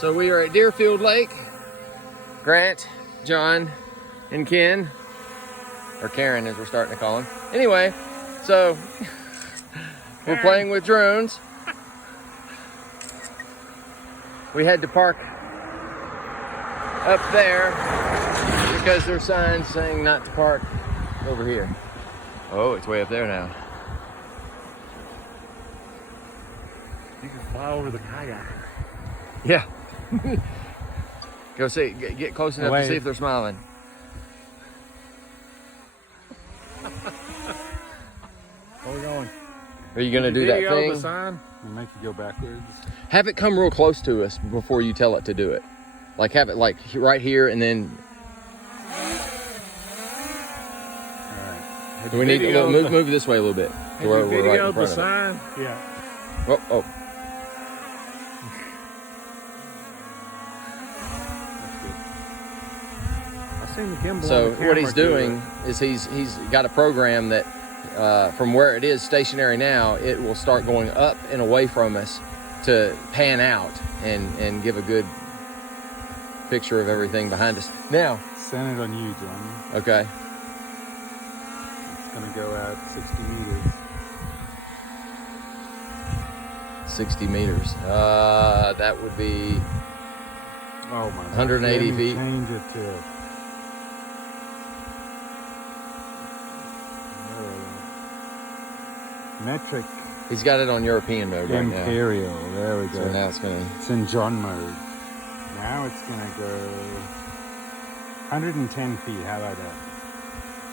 So we are at Deerfield Lake. Grant, John, and Ken, or Karen as we're starting to call him. Anyway, so we're playing with drones. We had to park up there because there's signs saying not to park over here. Oh, it's way up there now. You can fly over the kayak. Yeah. Go see, get close enough to see if they're smiling. Where are we going? Are you gonna do that thing? The sign and make it go backwards. Have it come real close to us before you tell it to do it. Like have it like right here and then. Alright. Do we need to move this way a little bit? Have you videoed the sign? Yeah. Oh. So what he's doing is he's got a program that from where it is stationary now, it will start going up and away from us to pan out and give a good picture of everything behind us. Now, send it on you, John. Okay. It's gonna go at 60 meters. 60 meters. That would be oh my 180 feet. Change it to metric. He's got it on European mode right now. Imperial. There we go. So now it's going to... It's in John mode. Now it's going to go 110 feet. How about that?